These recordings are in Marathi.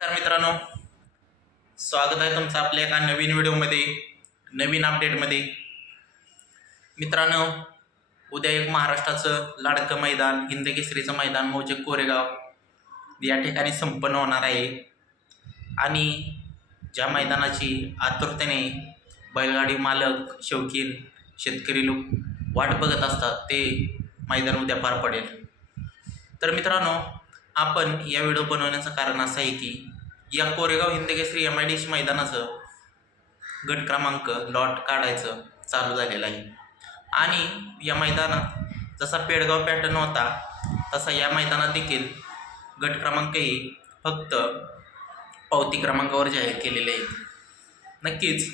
तर मित्रांनो. स्वागत आहे तुमचं आपल्या एका नवीन व्हिडिओमध्ये नवीन अपडेटमध्ये मित्रांनो उद्या एक महाराष्ट्राचं लाडकं मैदान हिंदकेसरीचं मैदान मौजे कोरेगाव या ठिकाणी संपन्न होणार आहे. आणि ज्या मैदानाची आतुरतेने बैलगाडी मालक शौकीन शेतकरी लोक वाट बघत असतात ते मैदान उद्या पार पडेल. तर मित्रांनो आपण या व्हिडिओ बनवण्याचं कारण असं आहे की या Koregaon Hindkesari M I D C मैदानाचं गट क्रमांक लॉट काढायचं चालू झालेलं आहे. आणि या मैदानात जसा पेडगाव पॅटर्न होता तसा या मैदानात देखील गट क्रमांकही फक्त पावती क्रमांकावर जाहीर केलेले आहेत. नक्कीच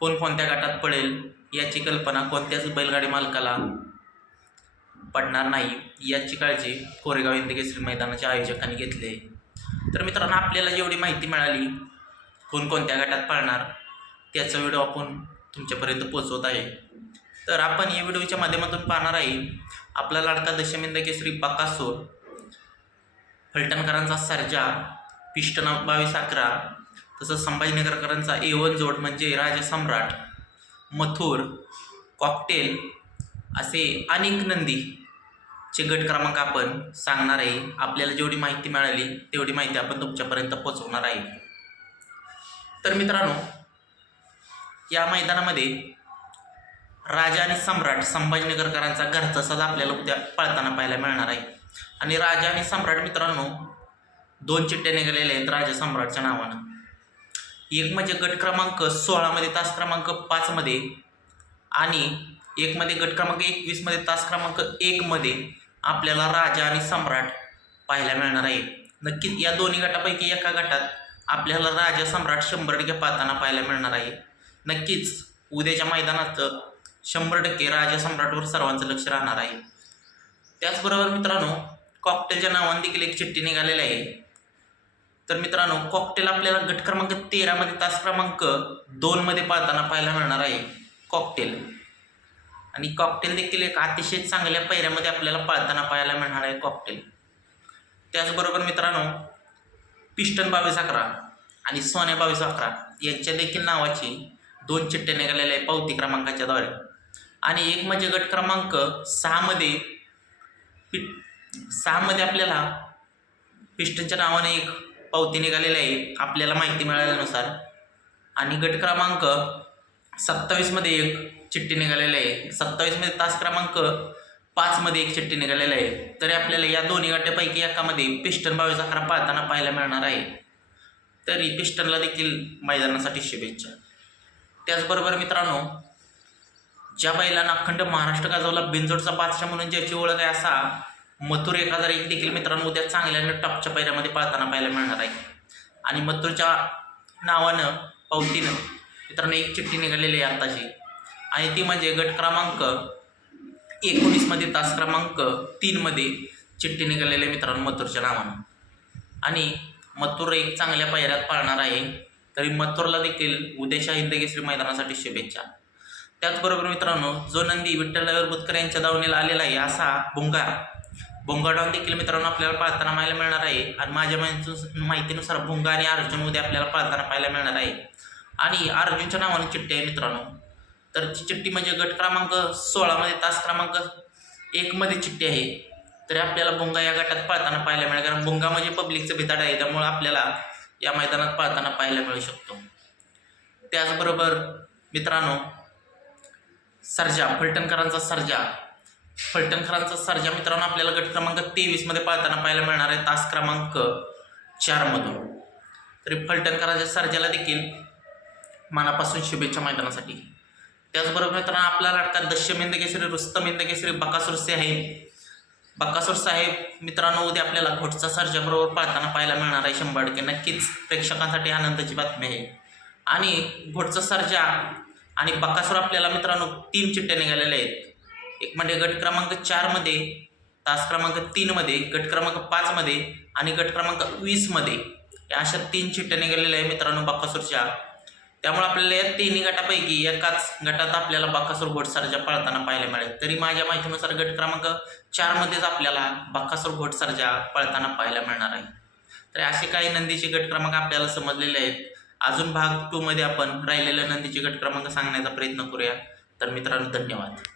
कोणकोणत्या गटात पडेल याची कल्पना कोणत्याच बैलगाडी मालकाला पडणार नाही याची काळजी कोरेगाव हिंदकेसरी मैदानाच्या आयोजकांनी घेतली आहे. तर मित्रांनो आपल्याला जेवढी माहिती मिळाली कोणकोणत्या गटात पाळणार त्याचा व्हिडिओ आपण तुमच्यापर्यंत पोचवत आहे. तर आपण या व्हिडिओच्या माध्यमातून पाहणार आहे आपला लाडका दशमिंद केसरी बकासूर फलटणकरांचा सर्जा पिष्टन बावीस अकरा तसंच संभाजीनगरकरांचा ए वन जोड म्हणजे राजा सम्राट मथुर कॉकटेल असे अनेक नंदी चे गट क्रमांक आपण सांगणार आहे. आपल्याला जेवढी माहिती मिळाली तेवढी माहिती आपण तुमच्यापर्यंत पोचवणार आहे. तर मित्रांनो या मैदानामध्ये राजा आणि सम्राट संभाजीनगरकरांचा घरचा साज आपल्याला उद्या पळताना पाहायला मिळणार आहे. आणि राजा आणि सम्राट मित्रांनो दोन चिठ्ठ्या निघालेल्या आहेत राजा सम्राटच्या नावानं. एक म्हणजे गट क्रमांक सोळामध्ये तास क्रमांक पाचमध्ये आणि एकमध्ये गट क्रमांक एकवीसमध्ये तास क्रमांक एकमध्ये. आपल्याला राजा आणि सम्राट पाहायला मिळणार आहे. नक्कीच या दोन्ही गटापैकी एका गटात आपल्याला राजा सम्राट शंभर टक्के पाहताना पाहायला मिळणार आहे. नक्कीच उद्याच्या मैदानात शंभर टक्के राजा सम्राटवर सर्वांचं लक्ष राहणार आहे. त्याचबरोबर मित्रांनो कॉकटेलच्या नावाने देखील एक चिठ्ठी निघालेली आहे. तर मित्रांनो कॉकटेल आपल्याला गट क्रमांक तेरामध्ये तास क्रमांक दोनमध्ये पाहताना पाहायला मिळणार आहे. कॉकटेल आणि कॉकटेल देखील एक अतिशय चांगल्या पैऱ्यामध्ये आपल्याला पळताना पाहायला मिळणार आहे कॉकटेल त्याचबरोबर मित्रांनो पिस्टन बावीस अकरा आणि सोन्या बावीस अकरा यांच्या देखील नावाची दोन चिठ्ठ्या निघालेल्या आहे पावती क्रमांकाच्याद्वारे आणि एक म्हणजे गट क्रमांक सहामध्ये पि सहामध्ये आपल्याला पिस्टनच्या नावाने एक पावती निघालेली आहे आपल्याला माहिती मिळाल्यानुसार. आणि गट क्रमांक सत्तावीसमध्ये एक चिठ्ठी निघालेली आहे. सत्तावीसमध्ये तास क्रमांक पाचमध्ये एक चिठ्ठी निघालेली आहे. तरी आपल्याला या दोन्ही गटापैकी एकामध्ये पिस्टन बावीस अकरा पाळताना पाहायला मिळणार आहे. तरी पिस्टनला देखील मैदानासाठी शुभेच्छा. त्याचबरोबर मित्रांनो ज्या बैलांना अखंड महाराष्ट्र गाजवला बिंजोडचा बादशाह म्हणून ज्याची ओळख आहे असा मथुर एक हजार एक देखील मित्रांनो उद्या चांगल्यानं टॉपच्या पैऱ्यामध्ये पाळताना पाहायला मिळणार आहे. आणि मथुरच्या नावानं पावतीनं मित्रांनो एक चिठ्ठी निघालेली आहे आत्ताची आणि ती म्हणजे गट क्रमांक एकोणीसमध्ये तास क्रमांक तीनमध्ये चिठ्ठी निघालेल्या मित्रांनो मथुरच्या नावानं. आणि मथुर एक चांगल्या पायऱ्यात पाळणार आहे तरी मथुरला देखील उद्याच्या हिंदकेसरी मैदानासाठी शुभेच्छा. त्याचबरोबर मित्रांनो जो नंदी विठ्ठल बुतकर यांच्या दावणीला आलेला आहे असा भुंगा. भुंगाडाऊन देखील मित्रांनो आपल्याला पाळताना पाहायला मिळणार आहे. आणि माझ्या माहितीनुसार भुंगा आणि अर्जुन उद्या आपल्याला पाळताना पाहायला मिळणार आहे. आणि अर्जुनच्या नावाने चिठ्ठी आहे मित्रांनो. तर ती चिठ्ठी म्हणजे गट क्रमांक सोळामध्ये तास क्रमांक एकमध्ये चिठ्ठी आहे. तरी आपल्याला बुंगा या गटात पाळताना पाहायला मिळेल. कारण बुंगा म्हणजे पब्लिकचं भिताड आहे. त्यामुळं आपल्याला या मैदानात पाळताना पाहायला मिळू शकतो. त्याचबरोबर मित्रांनो सर्जा फलटणकरांचा सर्जा. फलटणकरांचा सर्जा मित्रांनो आपल्याला गट क्रमांक तेवीसमध्ये पाळताना पाहायला मिळणार आहे. तास क्रमांक चारमधून तरी फलटणकरांच्या सर्जाला देखील मनापासून शुभेच्छा मैदानासाठी. त्याचबरोबर मित्रांनो आपला लाडका दश्यमिंद केसरी रुस्तमिंद केसरी बकासूर साहेब. बक्कासूर साहेब मित्रांनो उद्या आपल्याला घोटचा सर्जाबरोबर पाळताना पाहायला मिळणार आहे शंभर टक्के. नक्कीच प्रेक्षकांसाठी आनंदाची बातमी आहे. आणि घोटचा सर्जा आणि बक्कासूर आपल्याला मित्रांनो तीन चिठ्ठ्या निघालेल्या आहेत. एक म्हणजे गट क्रमांक चारमध्ये तास क्रमांक तीनमध्ये गट क्रमांक पाचमध्ये आणि गट क्रमांक वीसमध्ये या अशा तीन चिठ्ठ्या निघालेल्या आहे मित्रांनो बक्कासूरच्या त्यामुळे आपल्याला या तिन्ही गटापैकी एकाच गटात आपल्याला बक्कासूर घोटसर्जा पळताना पाहायला मिळेल. तरी माझ्या माहितीनुसार गट क्रमांक चारमध्येच आपल्याला बक्कासूर घोटसर्जा पळताना पाहायला मिळणार आहे. तर असे काही नंदीचे गट क्रमांक आपल्याला समजलेले आहेत. अजून भाग टूमध्ये आपण राहिलेल्या नंदीचे गट क्रमांक सांगण्याचा प्रयत्न करूया. तर मित्रांनो धन्यवाद.